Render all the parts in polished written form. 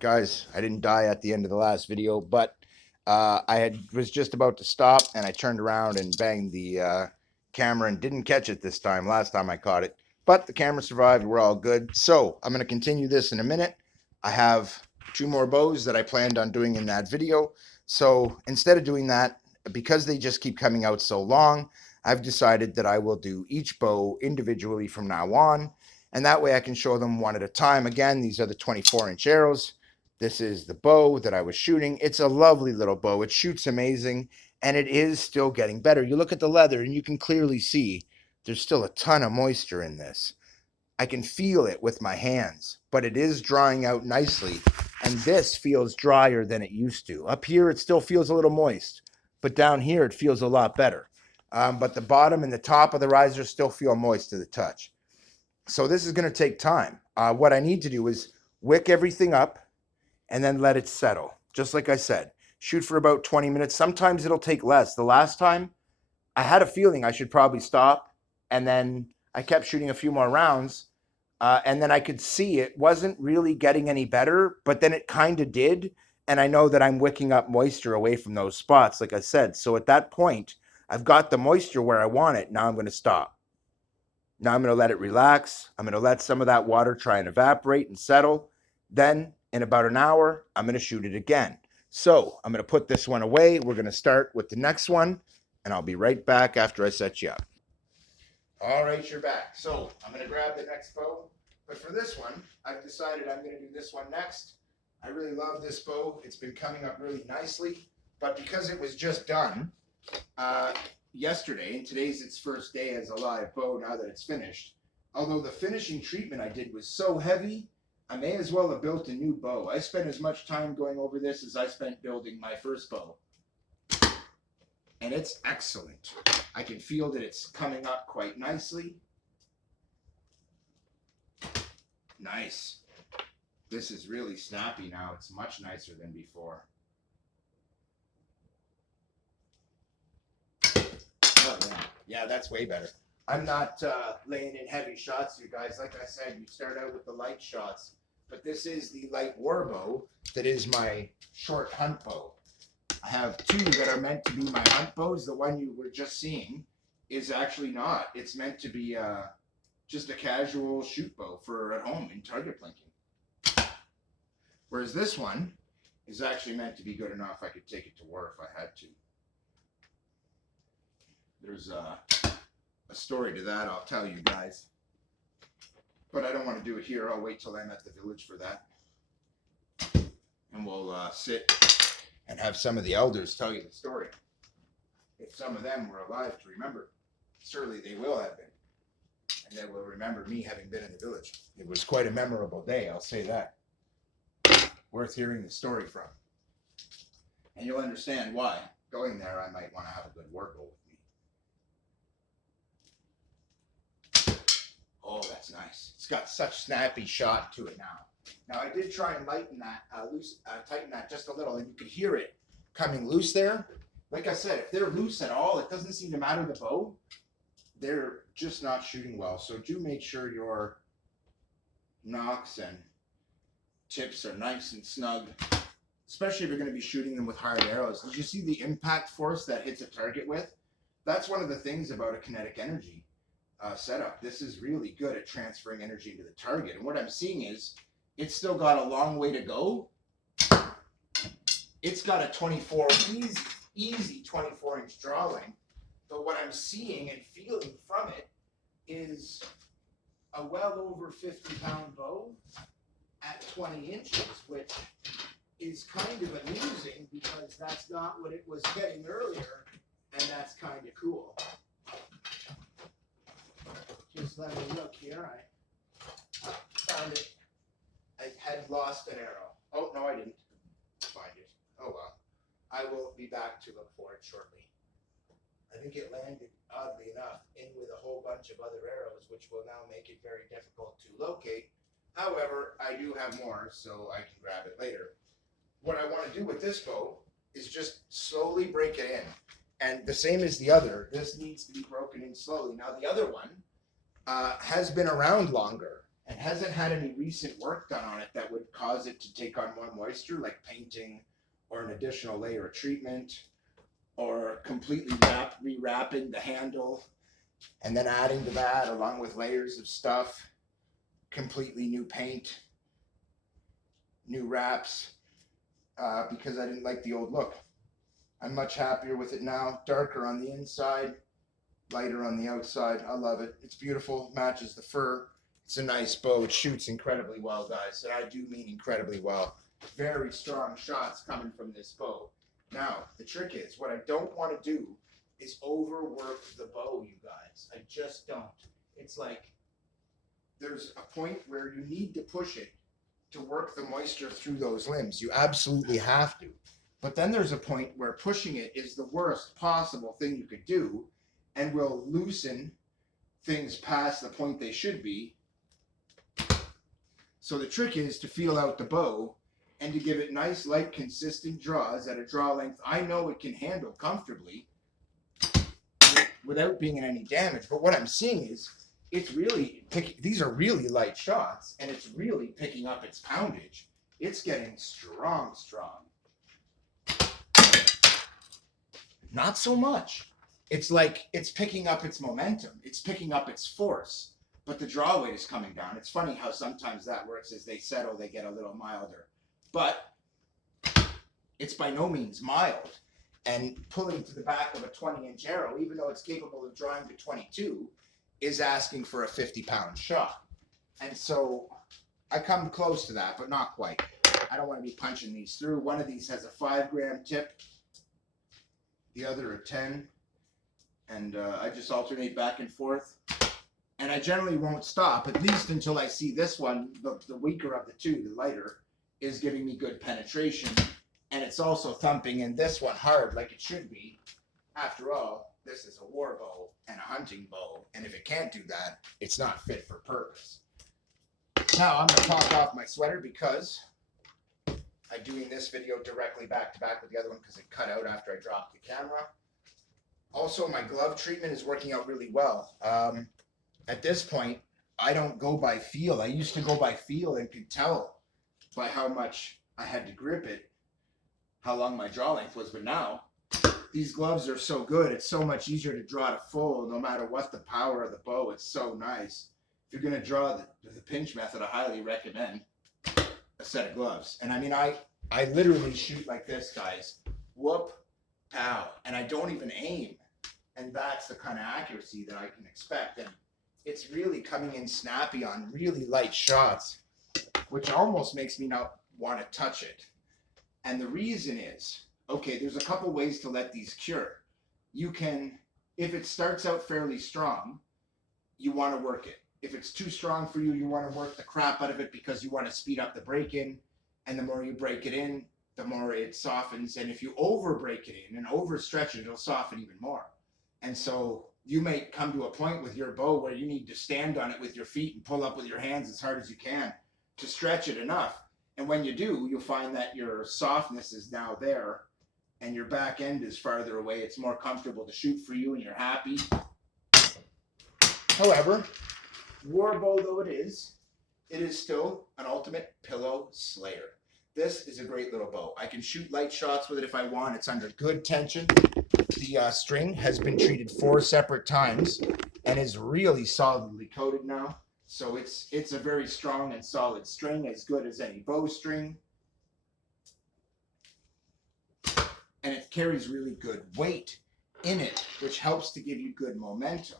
Guys, I didn't die at the end of the last video, but was just about to stop, and I turned around and banged the camera and didn't catch it this time. Last time I caught it, but the camera survived. We're all good. So I'm going to continue this in a minute. I have two more bows that I planned on doing in that video. So instead of doing that, because they just keep coming out so long, I've decided that I will do each bow individually from now on, and that way I can show them one at a time. Again, these are the 24-inch arrows. This is the bow that I was shooting. It's a lovely little bow. It shoots amazing, and it is still getting better. You look at the leather, and you can clearly see there's still a ton of moisture in this. I can feel it with my hands, but it is drying out nicely, and this feels drier than it used to. Up here, it still feels a little moist, but down here, it feels a lot better. But the bottom and the top of the riser still feel moist to the touch. So this is going to take time. What I need to do is wick everything up and then let it settle. Just like I said, shoot for about 20 minutes. Sometimes it'll take less. The last time, I had a feeling I should probably stop, and then I kept shooting a few more rounds, and then I could see it wasn't really getting any better, but then it kind of did. And I know that I'm wicking up moisture away from those spots, like I said. So at that point, I've got the moisture where I want it. Now I'm going to stop. Now I'm going to let it relax. I'm going to let some of that water try and evaporate and settle. Then in about an hour, I'm going to shoot it again. So I'm going to put this one away. We're going to start with the next one, and I'll be right back after I set you up. All right, you're back. So I'm going to grab the next bow. But for this one, I've decided I'm going to do this one next. I really love this bow. It's been coming up really nicely. But because it was just done, yesterday, and today's its first day as a live bow now that it's finished. Although the finishing treatment I did was so heavy, I may as well have built a new bow. I spent as much time going over this as I spent building my first bow. And it's excellent. I can feel that it's coming up quite nicely. Nice. This is really snappy now. It's much nicer than before. Oh, yeah, that's way better. I'm not laying in heavy shots, you guys. Like I said, you start out with the light shots. But this is the light war bow that is my short hunt bow. I have two that are meant to be my hunt bows. The one you were just seeing is actually not. It's meant to be just a casual shoot bow for at home in target plinking. Whereas this one is actually meant to be good enough I could take it to war if I had to. There's a story to that I'll tell you guys. But I don't want to do it here. I'll wait till I'm at the village for that. And we'll sit and have some of the elders tell you the story. If some of them were alive to remember. Surely they will have been. And they will remember me having been in the village. It was quite a memorable day, I'll say that. Worth hearing the story from. And you'll understand why. Going there, I might want to have a good war bow with me. Oh, that's nice. It's got such snappy shot to it now. Now I did try and lighten that, tighten that just a little, and you could hear it coming loose there. Like I said, if they're loose at all, it doesn't seem to matter the bow. They're just not shooting well. So do make sure your nocks and tips are nice and snug, especially if you're going to be shooting them with hard arrows. Did you see the impact force that hits a target with? That's one of the things about a kinetic energy setup. This is really good at transferring energy into the target. And what I'm seeing is it's still got a long way to go. It's got a 24 easy 24-inch draw length. But what I'm seeing and feeling from it is a well over 50-pound bow at 20 inches, which is kind of amusing because that's not what it was getting earlier, and that's kind of cool. Just let me look here. I found it. I had lost an arrow. Oh, no, I didn't find it. Oh, well. I will be back to look for it shortly. I think it landed, oddly enough, in with a whole bunch of other arrows, which will now make it very difficult to locate. However, I do have more, so I can grab it later. What I want to do with this bow is just slowly break it in. And the same as the other, this needs to be broken in slowly. Now, the other one has been around longer. and hasn't had any recent work done on it that would cause it to take on more moisture, like painting or an additional layer of treatment or completely rewrapping the handle and then adding to that along with layers of stuff, completely new paint, new wraps, because I didn't like the old look. I'm much happier with it now. Darker on the inside, lighter on the outside. I love it. It's beautiful, matches the fur. It's a nice bow. It shoots incredibly well, guys. And I do mean incredibly well. Very strong shots coming from this bow. Now, the trick is, what I don't want to do is overwork the bow, you guys. I just don't. It's like there's a point where you need to push it to work the moisture through those limbs. You absolutely have to. But then there's a point where pushing it is the worst possible thing you could do and will loosen things past the point they should be. So the trick is to feel out the bow and to give it nice, light, consistent draws at a draw length I know it can handle comfortably without being in any damage. But what I'm seeing is it's really these are really light shots, and it's really picking up its poundage. It's getting strong. Not so much. It's like it's picking up its momentum. It's picking up its force, but the draw weight is coming down. It's funny how sometimes that works. As they settle, they get a little milder, but it's by no means mild. And pulling to the back of a 20-inch arrow, even though it's capable of drawing to 22, is asking for a 50-pound shot. And so I come close to that, but not quite. I don't want to be punching these through. One of these has a 5-gram tip, the other a 10, and I just alternate back and forth. And I generally won't stop, at least until I see this one, the weaker of the two, the lighter, is giving me good penetration. And it's also thumping in this one hard like it should be. After all, this is a war bow and a hunting bow, and if it can't do that, it's not fit for purpose. Now I'm going to top off my sweater because I'm doing this video directly back to back with the other one because it cut out after I dropped the camera. Also, my glove treatment is working out really well. At this point, I don't go by feel. I used to go by feel and could tell by how much I had to grip it how long my draw length was, but now these gloves are so good. It's so much easier to draw to full no matter what the power of the bow. It's so nice. If you're going to draw the pinch method, I highly recommend a set of gloves. And I mean, I literally shoot like this, guys. Whoop, pow. And I don't even aim. And that's the kind of accuracy that I can expect. And it's really coming in snappy on really light shots, which almost makes me not want to touch it. And the reason is, okay, there's a couple ways to let these cure. You can, if it starts out fairly strong, you want to work it. If it's too strong for you, you want to work the crap out of it because you want to speed up the break-in. And the more you break it in, the more it softens. And if you over break it in and overstretch it, it'll soften even more. And so you may come to a point with your bow where you need to stand on it with your feet and pull up with your hands as hard as you can to stretch it enough. And when you do, you'll find that your softness is now there and your back end is farther away. It's more comfortable to shoot for you and you're happy. However, war bow though it is still an ultimate pillow slayer. This is a great little bow. I can shoot light shots with it if I want. It's under good tension. The string has been treated 4 separate times and is really solidly coated now. So it's a very strong and solid string, as good as any bow string. And it carries really good weight in it, which helps to give you good momentum.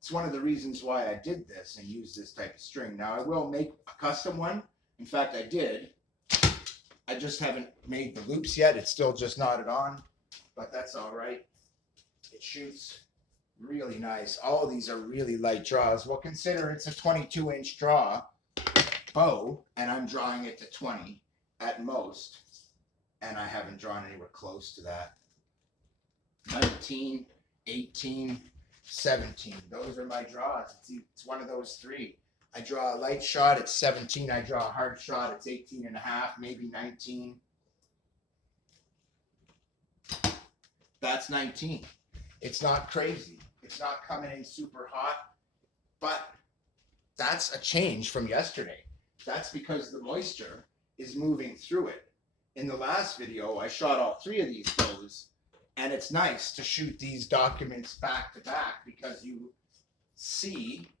It's one of the reasons why I did this and use this type of string. Now I will make a custom one. In fact, I did. I just haven't made the loops yet. It's still just knotted on, but that's all right. It shoots really nice. All of these are really light draws. Well, consider it's a 22-inch draw bow, and I'm drawing it to 20 at most, and I haven't drawn anywhere close to that. 19, 18, 17. Those are my draws. It's one of those three. I draw a light shot, it's 17. I draw a hard shot, it's 18 and a half, maybe 19. That's 19. It's not crazy. It's not coming in super hot, but that's a change from yesterday. That's because the moisture is moving through it. In the last video, I shot all 3 of these bows, and it's nice to shoot these documents back to back because you see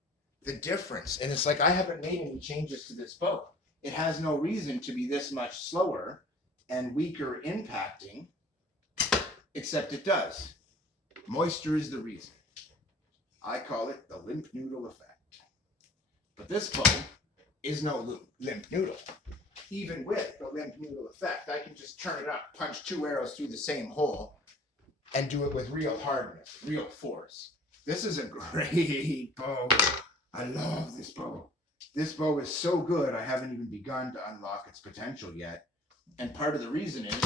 the difference. And it's like I haven't made any changes to this bow. It has no reason to be this much slower and weaker impacting, except it does. Moisture is the reason. I call it the limp noodle effect. But this bow is no limp noodle. Even with the limp noodle effect, I can just turn it up, punch 2 arrows through the same hole, and do it with real hardness, real force. This is a great bow. I love this bow. This bow is so good, I haven't even begun to unlock its potential yet. And part of the reason is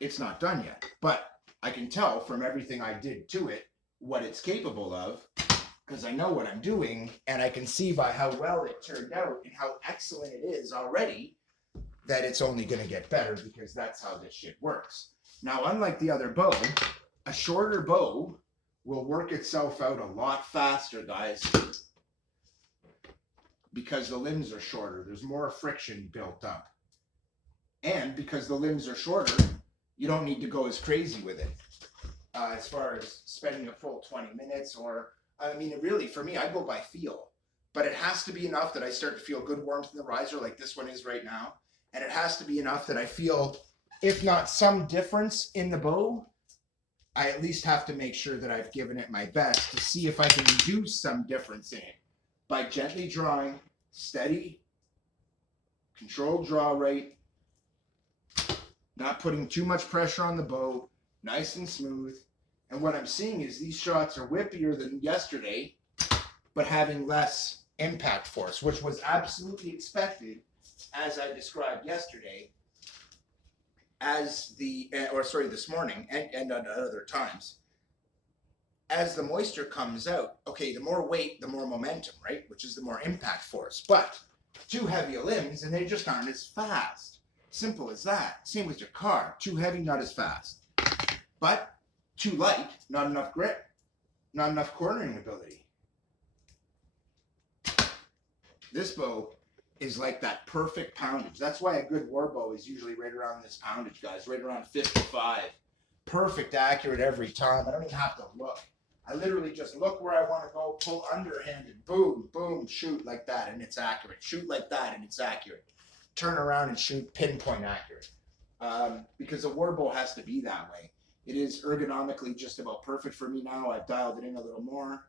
it's not done yet. But I can tell from everything I did to it what it's capable of, because I know what I'm doing, and I can see by how well it turned out and how excellent it is already that it's only going to get better, because that's how this shit works. Now, unlike the other bow, a shorter bow will work itself out a lot faster, guys, because the limbs are shorter. There's more friction built up. And because the limbs are shorter, you don't need to go as crazy with it. As far as spending a full 20 minutes or, I mean, really, for me, I go by feel. But it has to be enough that I start to feel good warmth in the riser like this one is right now. And it has to be enough that I feel, if not some difference in the bow, I at least have to make sure that I've given it my best to see if I can induce some difference in it by gently drawing, steady, controlled draw rate, not putting too much pressure on the bow, nice and smooth. And what I'm seeing is these shots are whippier than yesterday, but having less impact force, which was absolutely expected, as I described yesterday, this morning and at other times. As the moisture comes out, okay, the more weight, the more momentum, right? Which is the more impact force. But too heavy limbs and they just aren't as fast. Simple as that. Same with your car. Too heavy, not as fast. But too light, not enough grip, not enough cornering ability. This bow is like that perfect poundage. That's why a good war bow is usually right around this poundage, guys, right around 55. Perfect, accurate every time. I don't even have to look. I literally just look where I want to go, pull underhanded, boom, boom, shoot like that, and it's accurate. Shoot like that, and it's accurate. Turn around and shoot pinpoint accurate. Because a war bow has to be that way. It is ergonomically just about perfect for me now. I've dialed it in a little more.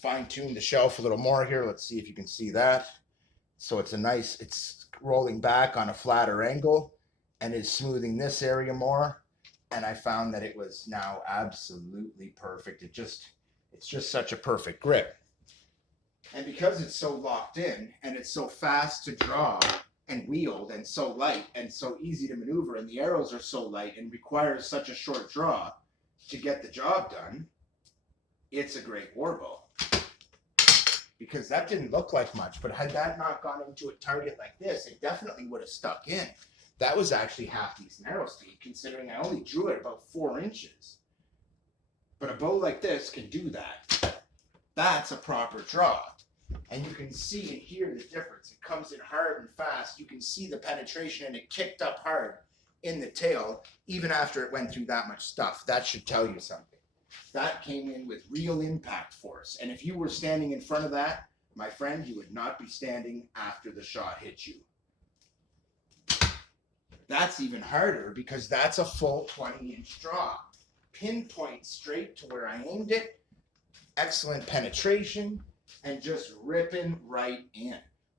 Fine-tuned the shelf a little more here. Let's see if you can see that. So it's rolling back on a flatter angle and is smoothing this area more. And I found that it was now absolutely perfect. It's just such a perfect grip. And because it's so locked in and it's so fast to draw and wield and so light and so easy to maneuver, and the arrows are so light and requires such a short draw to get the job done, it's a great war bow. Because that didn't look like much, but had that not gone into a target like this, it definitely would have stuck in. That was actually half decent arrow speed, considering I only drew it about 4 inches. But a bow like this can do that. That's a proper draw. And you can see and hear the difference. It comes in hard and fast. You can see the penetration, and it kicked up hard in the tail, even after it went through that much stuff. That should tell you something. That came in with real impact force. And if you were standing in front of that, my friend, you would not be standing after the shot hit you. That's even harder because that's a full 20-inch draw. Pinpoint straight to where I aimed it. Excellent penetration and just ripping right in.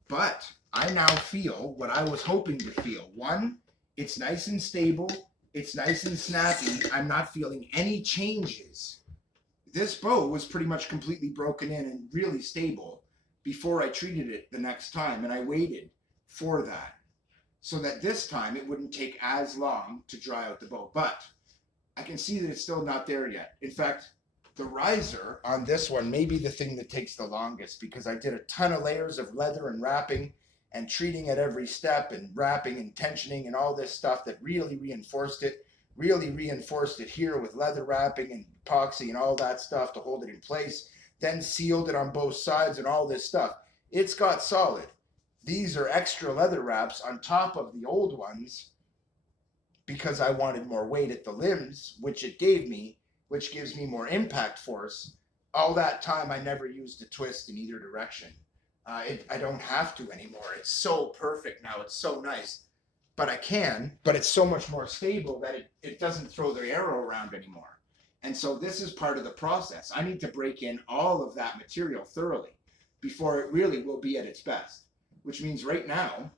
But I now feel what I was hoping to feel. One, it's nice and stable. It's nice and snappy. I'm not feeling any changes. This bow was pretty much completely broken in and really stable before I treated it the next time, and I waited for that so that this time it wouldn't take as long to dry out the bow. But I can see that it's still not there yet. In fact, the riser on this one may be the thing that takes the longest, because I did a ton of layers of leather and wrapping and treating at every step and wrapping and tensioning and all this stuff that really reinforced it here with leather wrapping and epoxy and all that stuff to hold it in place, then sealed it on both sides and all this stuff. it's got solid. These are extra leather wraps on top of the old ones because I wanted more weight at the limbs, which it gave me, which gives me more impact force. All that time, I never used a twist in either direction. I don't have to anymore. It's so perfect now. It's so nice. But I can, but it's so much more stable that it doesn't throw the arrow around anymore. And so this is part of the process. I need to break in all of that material thoroughly before it really will be at its best. Which means right now,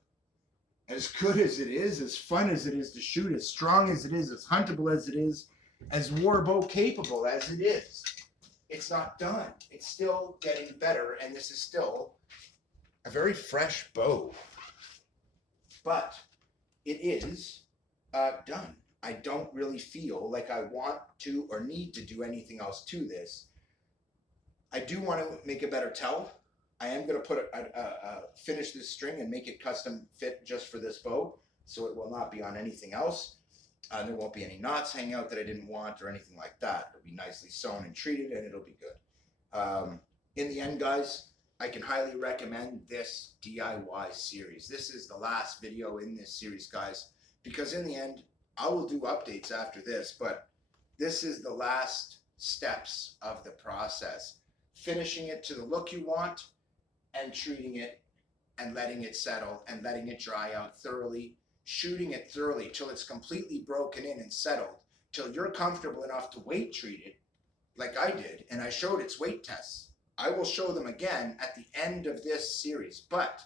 as good as it is, as fun as it is to shoot, as strong as it is, as huntable as it is, as warbow capable as it is, it's not done. It's still getting better, and this is still a very fresh bow. But it is done. I don't really feel like I want to or need to do anything else to this. I do want to make a better tell. I am going to put finish this string and make it custom fit just for this bow, so it will not be on anything else. There won't be any knots hanging out that I didn't want or anything like that. It'll be nicely sewn and treated, and it'll be good. In the end, guys, I can highly recommend this DIY series. This is the last video in this series, guys, because in the end, I will do updates after this, but this is the last steps of the process. Finishing it to the look you want and treating it and letting it settle and letting it dry out thoroughly, shooting it thoroughly till it's completely broken in and settled, till you're comfortable enough to weight treat it like I did, and I showed its weight tests. I will show them again at the end of this series, but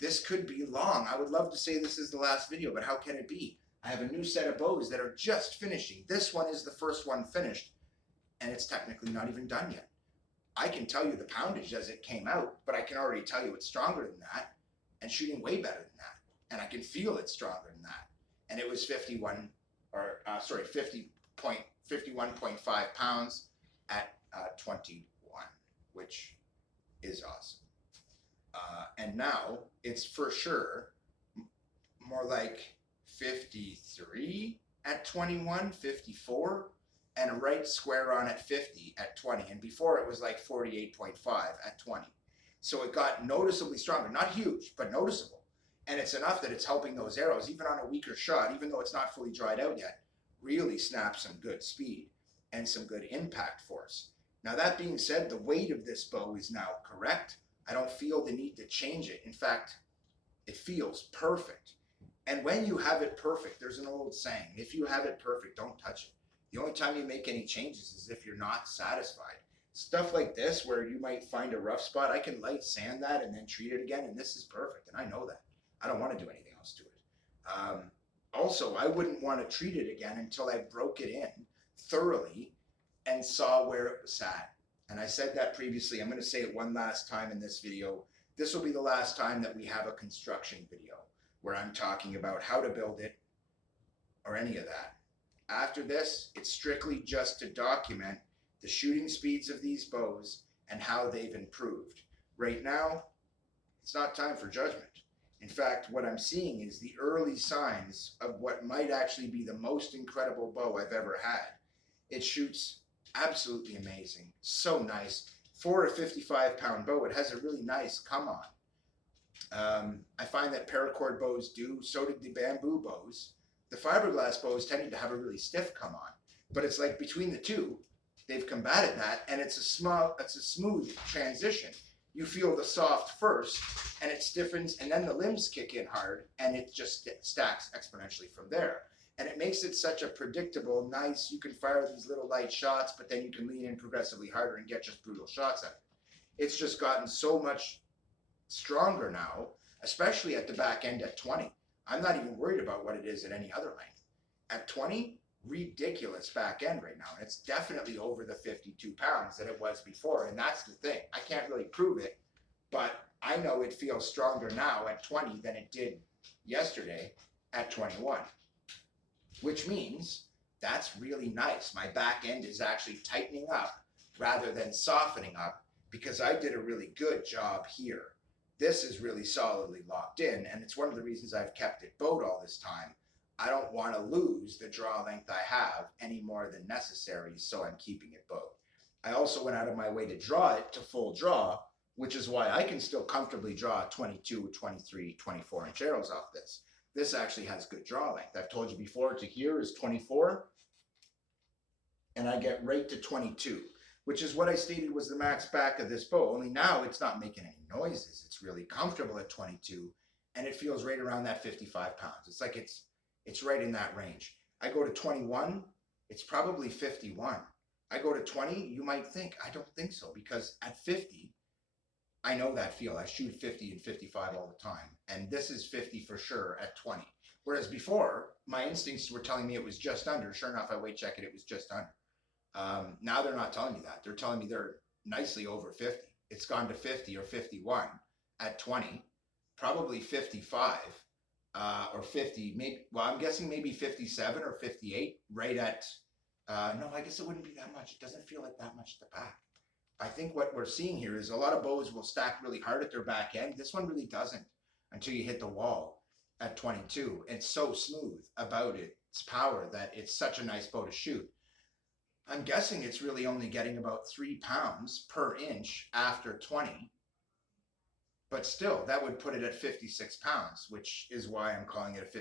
this could be long. I would love to say this is the last video, but how can it be? I have a new set of bows that are just finishing. This one is the first one finished, and it's technically not even done yet. I can tell you the poundage as it came out, but I can already tell you it's stronger than that and shooting way better than that. And I can feel it's stronger than that. And it was 51.5 pounds at 21, which is awesome. And now it's for sure more like 53 at 21, 54, and right square on at 50 at 20. And before it was like 48.5 at 20. So it got noticeably stronger, not huge, but noticeable. And it's enough that it's helping those arrows, even on a weaker shot, even though it's not fully dried out yet, really snap some good speed and some good impact force. Now, that being said, the weight of this bow is now correct. I don't feel the need to change it. In fact, it feels perfect. And when you have it perfect, there's an old saying, if you have it perfect, don't touch it. The only time you make any changes is if you're not satisfied. Stuff like this, where you might find a rough spot, I can light sand that and then treat it again, and this is perfect, and I know that. I don't want to do anything else to it. Also, I wouldn't want to treat it again until I broke it in thoroughly and saw where it was at. And I said that previously. I'm going to say it one last time in this video. This will be the last time that we have a construction video where I'm talking about how to build it or any of that. After this, it's strictly just to document the shooting speeds of these bows and how they've improved. Right now, it's not time for judgment. In fact, what I'm seeing is the early signs of what might actually be the most incredible bow I've ever had. It shoots absolutely amazing, so nice. For a 55-pound bow, it has a really nice come on. I find that paracord bows do, so did the bamboo bows. The fiberglass bows tended to have a really stiff come on, but it's like between the two, they've combated that, and it's a smooth transition. You feel the soft first, and it stiffens, and then the limbs kick in hard, and it just stacks exponentially from there. And it makes it such a predictable, nice, you can fire these little light shots, but then you can lean in progressively harder and get just brutal shots at it. It's just gotten so much stronger now, especially at the back end at 20. I'm not even worried about what it is at any other length. At 20, ridiculous back end right now. And it's definitely over the 52 pounds that it was before. And that's the thing. I can't really prove it, but I know it feels stronger now at 20 than it did yesterday at 21, which means that's really nice. My back end is actually tightening up rather than softening up because I did a really good job here. This is really solidly locked in, and it's one of the reasons I've kept it bowed all this time. I don't want to lose the draw length I have any more than necessary, so I'm keeping it bowed. I also went out of my way to draw it to full draw which is why I can still comfortably draw 22, 23, 24-inch arrows off this. This actually has good draw length. I've told you before, to here is 24, and I get right to 22, which is what I stated was the max back of this bow. Only now it's not making any noises. It's really comfortable at 22, and it feels right around that 55 pounds. It's like it's right in that range. I go to 21, it's probably 51. I go to 20, you might think, I don't think so, because at 50, I know that feel. I shoot 50 and 55 all the time. And this is 50 for sure at 20. Whereas before, my instincts were telling me it was just under. Sure enough, I weight check it, it was just under. Now they're not telling me that. They're telling me they're nicely over 50. It's gone to 50 or 51 at 20, probably 55 or 50. Maybe, well, I'm guessing maybe 57 or 58 right at, no, I guess it wouldn't be that much. It doesn't feel like that much at the back. I think what we're seeing here is a lot of bows will stack really hard at their back end. This one really doesn't until you hit the wall at 22. It's so smooth about its power that it's such a nice bow to shoot. I'm guessing it's really only getting about 3 pounds per inch after 20. But still, that would put it at 56 pounds, which is why I'm calling it a